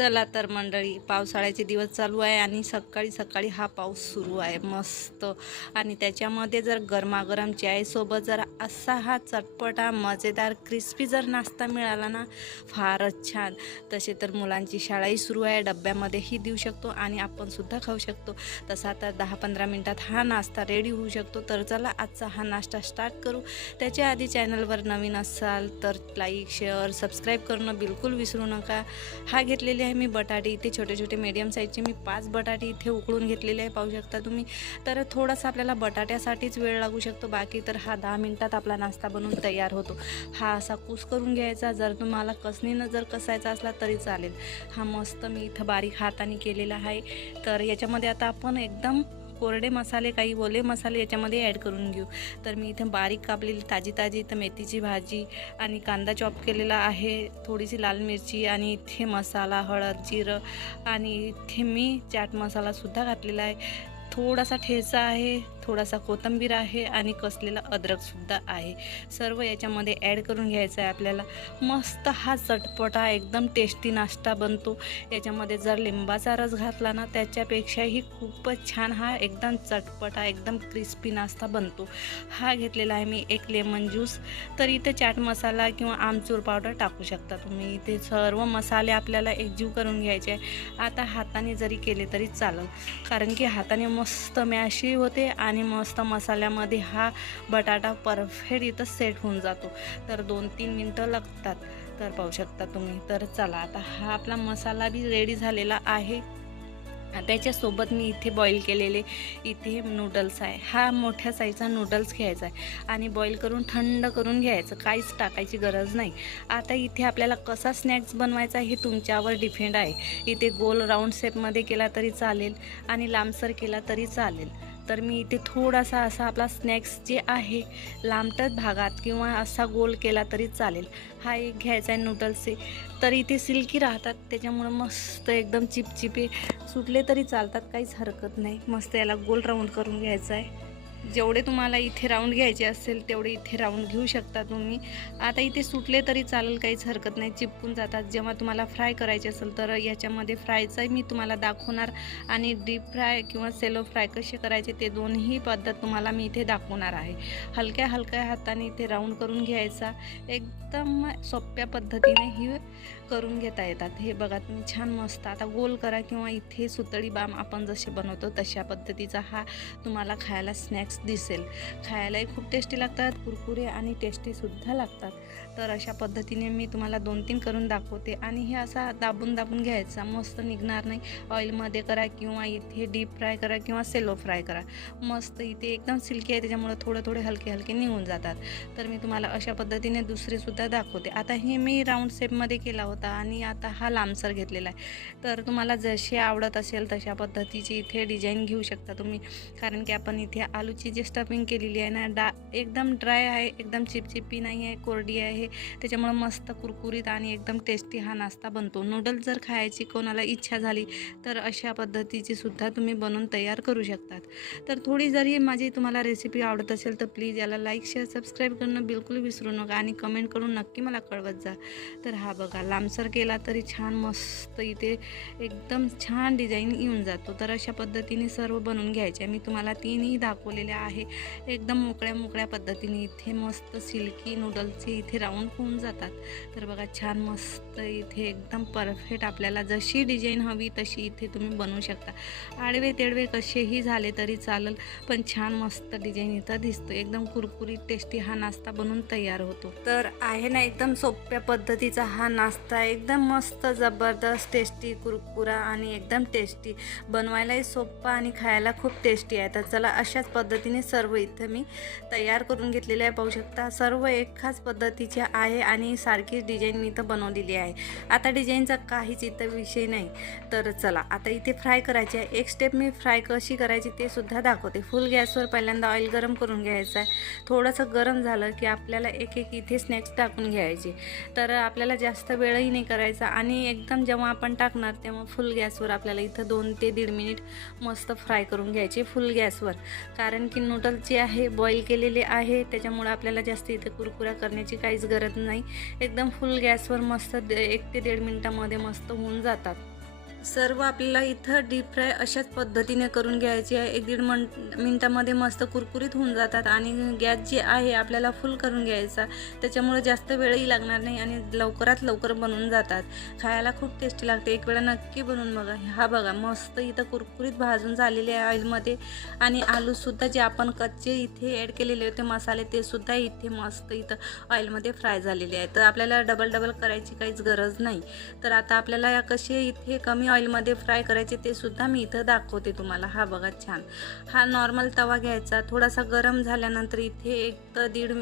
चला तर मंडळी पावसाळ्याचे दिवस चालू आहे आणि सकाळी सकाळी हा पाऊस सुरू आहे मस्त. आणि त्याच्यामध्ये जर गरमागरम चायसोबत जर असा हा चटपटा मजेदार क्रिस्पी जर नाश्ता मिळाला ना फारच छान. तसे तर मुलांची शाळाही सुरू आहे डब्यामध्येही देऊ शकतो आणि आपण सुद्धा खाऊ शकतो. तसा तर दहा पंधरा मिनटात हा नाश्ता रेडी होऊ शकतो. तर चला आजचा हा नाश्ता स्टार्ट करू. त्याच्या आधी चॅनलवर नवीन असाल तर लाईक शेअर सबस्क्राईब करणं बिलकुल विसरू नका. हा घेतलेले आहे. मी बटाटे इथे छोटे छोटे मीडियम साईजचे मी पाच बटाटे इथे उकळून घेतलेले आहे पाहू शकता तुम्ही. तर थोडासा आपल्याला बटाट्यासाठीच वेळ लागू शकतो. बाकी तर हा दहा मिनटात आपला नाश्ता बनवून तयार होतो. हा असा कूस करून घ्यायचा. जर तुम्हाला कसणीनं जर कसायचा असला तरी चालेल. हा मस्त मी इथं बारीक हाताने केलेला आहे. तर याच्यामध्ये आता आपण एकदम कोरडे मसाले काही ओले मसाले याच्यामध्ये ॲड करून घेऊ. तर मी इथे बारीक कापलेली ताजी ताजी इथं मेथीची भाजी आणि कांदा चॉप केलेला आहे थोडीशी लाल मिरची आणि इथे मसाला हळद जिरं आणि इथे मी चाट मसालासुद्धा घातलेला आहे. थोडासा ठेचा आहे थोडासा कोथिंबीर आहे आणि कसलेला अद्रकसुद्धा आहे. सर्व याच्यामध्ये ॲड करून घ्यायचं आहे आपल्याला. मस्त हा चटपटा एकदम टेस्टी नाश्ता बनतो. याच्यामध्ये जर लिंबाचा रस घातला ना त्याच्यापेक्षाही खूपच छान हा एकदम चटपटा एकदम क्रिस्पी नाश्ता बनतो. हा घेतलेला आहे मी एक लेमन ज्यूस तर इथे चाट मसाला किंवा आमचूर पावडर टाकू शकता तुम्ही. इथे सर्व मसाले आपल्याला एकजीव करून घ्यायचे आहे आता हाताने जरी केले तरी चालेल. कारण की हाताने मस्त मॅशी होते आणि आणि मस्त मसाल्यामध्ये हा बटाटा परफेक्ट इथं सेट होऊन जातो. तर दोन तीन मिनटं लागतात. तर पाहू शकता तुम्ही. तर चला आता हा आपला मसाला बी रेडी झालेला आहे. त्याच्यासोबत मी इथे बॉईल केलेले इथे नूडल्स आहे. हा मोठ्या साईजचा नूडल्स घ्यायचा आहे. आणि बॉईल करून थंड करून घ्यायचं. काहीच टाकायची गरज नाही. आता इथे आपल्याला कसा स्नॅक्स बनवायचा हे तुमच्यावर डिपेंड आहे. इथे गोल राऊंड शेपमध्ये केला तरी चालेल आणि लांबसर केला तरी चालेल. तर मी इथे थोडासा असा आपला स्नॅक्स जे आहे लांबटत भागात किंवा असा गोल केला तरी चालेल. हा एक घ्यायचा आहे नूडल्सचे तर इथे सिल्की राहतात त्याच्यामुळं मस्त एकदम चिपचिपे सुटले तरी चालतात काहीच हरकत नाही. मस्त याला गोल राऊंड करून घ्यायचा आहे. जेवढे तुम्हाला इथे राऊंड घ्यायचे असेल तेवढे इथे राऊंड घेऊ शकता तुम्ही. आता इथे सुटले तरी चालेल काहीच हरकत नाही. चिपकून जातात. जेव्हा तुम्हाला फ्राय करायचे असेल तर याच्यामध्ये फ्रायचंही मी तुम्हाला दाखवणार आणि डीप फ्राय किंवा सेलो फ्राय कसे करायचे ते दोन्ही पद्धत तुम्हाला मी इथे दाखवणार आहे. हलक्या हलक्या हाताने इथे राऊंड करून घ्यायचा. एकदम सोप्या पद्धतीने ही करून घेता येतात. हे बघा तुम्ही छान मस्त आता गोल करा किंवा इथे सुतळी बाम आपण जसे बनवतो तशा पद्धतीचा हा तुम्हाला खायला स्नॅक्स दिसेल. खायलाही खूप टेस्टी लागतात कुरकुरे आणि टेस्टीसुद्धा लागतात. तर अशा पद्धतीने मी तुम्हाला दोन तीन करून दाखवते आणि हे असा दाबून दाबून घ्यायचा. मस्त निघणार नाही. ऑइलमध्ये करा किंवा इथे डीप फ्राय करा किंवा सेलो फ्राय करा. मस्त इथे एकदम सिल्की आहे त्याच्यामुळे थोडे थोडे हलके हलके निघून जातात. तर मी तुम्हाला अशा पद्धतीने दुसरेसुद्धा दाखवते. आता हे मी राऊंड शेपमध्ये केला होता आणि आता हा लांबसर घेतलेला आहे. तर तुम्हाला जशी आवडत असेल तशा पद्धतीची इथे डिझाईन घेऊ शकता तुम्ही. कारण की आपण इथे आलूची जी स्टफिंग केलेली आहे ना डा एकदम ड्राय आहे एकदम चिपचिपी नाही आहे कोरडी आहे. त्याच्यामुळं मस्त कुरकुरीत आणि एकदम टेस्टी हा नाश्ता बनतो. नूडल्स जर खायची कोणाला इच्छा झाली तर अशा पद्धतीची सुद्धा तुम्ही बनवून तयार करू शकतात. तर थोडी जरी माझी तुम्हाला रेसिपी आवडत असेल तर प्लीज याला लाईक शेअर सबस्क्राईब करणं बिलकुल विसरू नका आणि कमेंट करून नक्की मला कळवत जा. तर हा बघा लांब लांबसर केला तरी छान मस्त इथे एकदम छान डिझाईन येऊन जातो. तर अशा पद्धतीने सर्व बनवून घ्यायचे. मी तुम्हाला तीनही दाखवलेले आहे. एकदम मोकळ्या मोकळ्या पद्धतीने इथे मस्त सिल्की नूडल्सचे इथे राऊंड होऊन जातात. तर बघा छान मस्त इथे एकदम परफेक्ट आपल्याला जशी डिझाईन हवी तशी इथे तुम्ही बनवू शकता. आडवे तेडवे कसेही झाले तरी चालेल पण छान मस्त डिझाईन इथं दिसतो एकदम कुरकुरीत टेस्टी हा नाश्ता बनून तयार होतो. तर आहे ना एकदम सोप्या पद्धतीचा हा नाश्ता एकदम मस्त जबरदस्त टेस्टी कुरकुरा आणि एकदम टेस्टी बनवायलाही सोप्पा आणि खायला खूप टेस्टी आहे. तर चला अशाच पद्धतीने सर्व इथं मी तयार करून घेतलेले आहे. पाहू शकता सर्व एक खास पद्धतीचे आहे आणि सारखीच डिझाईन मी इथं बनवलेली आहे. आता डिझाईनचा काहीच इथं विषय नाही. तर चला आता इथे फ्राय करायचे आहे. एक स्टेप मी फ्राय कशी करायची ते सुद्धा दाखवते. फुल गॅसवर पहिल्यांदा ऑइल गरम करून घ्यायचं आहे. थोडंसं गरम झालं की आपल्याला एक एक इथे स्नॅक्स टाकून घ्यायचे. तर आपल्याला जास्त वेळही नाही करायचा. आणि एकदम जेव्हा आपण टाकणार तेव्हा फुल गॅसवर आपल्याला इथं दोन ते दीड मिनिट मस्त फ्राय करून घ्यायची फुल गॅसवर कारण की नूडल जे आहे बॉईल केलेले आहे त्याच्यामुळं आपल्याला जास्त इथे कुरकुरा करण्याची काहीच गरज नाही. एकदम फुल गॅसवर मस्त दे- एक ते दीड मिनटामध्ये मस्त होऊन जातात. सर्व आपल्याला इथं डीप फ्राय अशाच पद्धतीने करून घ्यायची आहे. एक दीड मन मिनटामध्ये मस्त कुरकुरीत होऊन जातात आणि गॅस जे आहे आपल्याला फुल करून घ्यायचा. त्याच्यामुळे जास्त वेळही लागणार नाही आणि लवकरात लवकर बनून जातात. खायला खूप टेस्टी लागते. एक वेळा नक्की बनवून बघा. हा बघा मस्त इथं कुरकुरीत भाजून झालेले आहे ऑइलमध्ये आणि आलूसुद्धा जे आपण कच्चे इथे ॲड केलेले होते मसाले ते सुद्धा इथे मस्त इथं ऑइलमध्ये फ्राय झालेले आहे. तर आपल्याला डबल डबल करायची काहीच गरज नाही. तर आता आपल्याला या कसे इथे कमी ऑइलमध्ये फ्राय करायचे ते सुद्धा मी इथं दाखवते तुम्हाला. हा बघा छान. हा नॉर्मल तवा घ्यायचा. थोडासा गरम झाल्यानंतर इथे एक तर दीड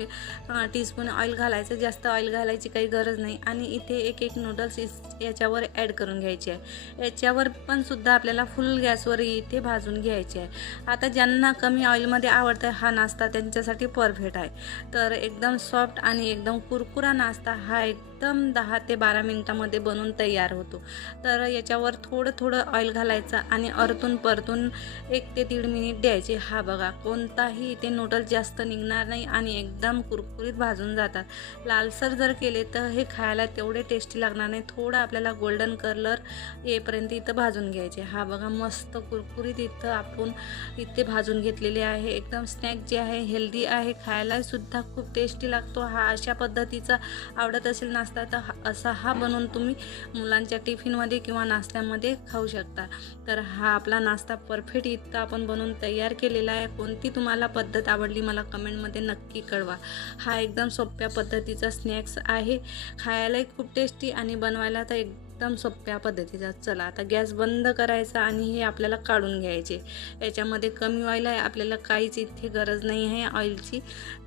टीस्पून ऑइल घालायचं. जास्त ऑइल घालायची काही गरज नाही. आणि इथे एक एक नूडल्स इस- याच्यावर ॲड करून घ्यायचे आहे. याच्यावर पण सुद्धा आपल्याला फुल गॅसवर इथे भाजून घ्यायचे आहे. आता ज्यांना कमी ऑइलमध्ये आवडतं हा नाश्ता त्यांच्यासाठी परफेक्ट आहे. तर एकदम सॉफ्ट आणि एकदम कुरकुरा नाश्ता हा एक एकदम दहा ते बारा मिनटामध्ये बनून तयार होतो. तर याच्यावर थोडं थोडं ऑइल घालायचं आणि अरतून परतून एक ते दीड मिनिट द्यायचे. हा बघा कोणताही इथे नूडल्स जास्त निघणार नाही आणि एकदम कुरकुरीत भाजून जातात. लालसर जर केले तर हे खायला तेवढे टेस्टी लागणार नाही. थोडं आपल्याला गोल्डन कलर येईपर्यंत इथं भाजून घ्यायचे. हा बघा मस्त कुरकुरीत इथं आपण इथे भाजून घेतलेले आहे. एकदम स्नॅक जे आहे हेल्दी आहे खायलासुद्धा खूप टेस्टी लागतो. हा अशा पद्धतीचा आवडत असेल ना नाश्ता तर हा- असा हा बनवून तुम्ही मुलांच्या टिफिनमध्ये किंवा नाश्त्यामध्ये खाऊ शकता. तर हा आपला नाश्ता परफेक्ट इतका आपण बनवून तयार केलेला आहे. कोणती तुम्हाला पद्धत आवडली मला कमेंटमध्ये नक्की कळवा. हा एकदम सोप्या पद्धतीचा स्नॅक्स आहे. खायलाही खूप टेस्टी आणि बनवायला तर एक एकदम सोप्या पद्धतीचा. चला आता गॅस बंद करायचा आणि हे आपल्याला काढून घ्यायचे. याच्यामध्ये कमी ऑइल आहे आपल्याला काहीच इथे गरज नाही आहे ऑइलची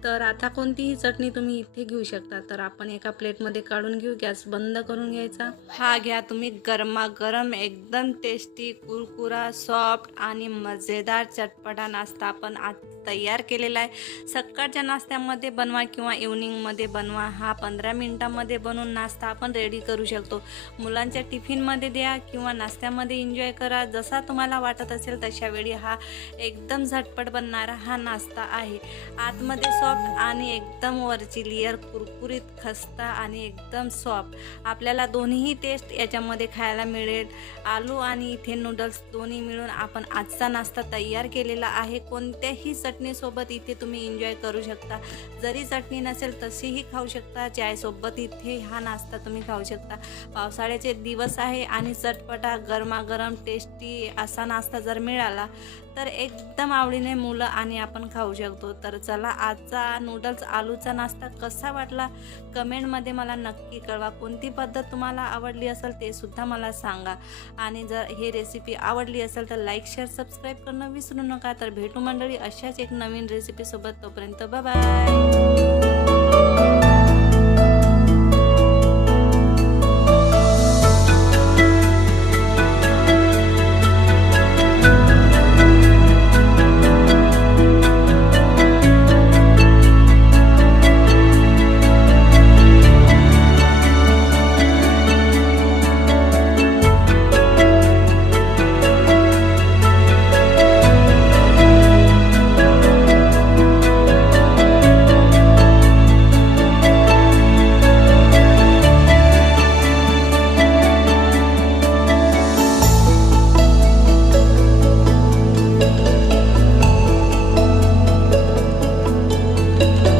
तर आता कोणतीही चटणी तुम्ही इथे घेऊ शकता. तर आपण एका प्लेटमध्ये काढून घेऊ गॅस बंद करून घ्यायचा. हा घ्या तुम्ही गरमागरम एकदम टेस्टी कुरकुरा सॉफ्ट आणि मजेदार चटपटा नाश्ता. आपण आज तयार केलेला आहे. सकाळच्या नाश्त्यामध्ये बनवा किंवा इव्हनिंगमध्ये बनवा. हा पंधरा मिनटामध्ये बनवून नाश्ता आपण रेडी करू शकतो. मुलांच्या टिफिनमध्ये द्या किंवा नाश्त्यामध्ये एन्जॉय करा. जसा तुम्हाला वाटत असेल तशावेळी हा एकदम झटपट बनणारा हा नाश्ता आहे. आतमध्ये सॉफ्ट आणि एकदम वरची लेअर कुरकुरीत खस्ता आणि एकदम सॉफ्ट आपल्याला दोन्हीही टेस्ट याच्यामध्ये खायला मिळेल. आलू आणि इथे नूडल्स दोन्ही मिळून आपण आजचा नाश्ता तयार केलेला आहे. कोणत्याही चटणीसोबत इथे तुम्ही एन्जॉय करू शकता. जरी चटणी नसेल तशीही खाऊ शकता. चायसोबत इथे हा नाश्ता तुम्ही खाऊ शकता. पावसाळ्याचे दिवस आहे आणि चटपटा गरमागरम टेस्टी असा नाश्ता जर मिळाला तर एकदम आवडीने मुलं आणि आपण खाऊ शकतो. तर चला आजचा नूडल्स आलूचा नाश्ता कसा वाटला? कमेंटमध्ये मला नक्की कळवा. कोणती पद्धत तुम्हाला आवडली असेल ते सुद्धा मला सांगा. आणि जर हे रेसिपी आवडली असेल तर लाईक शेअर सबस्क्राईब करणं विसरू नका. तर भेटू मंडळी अशाच एक नवीन रेसिपीसोबत तोपर्यंत बाय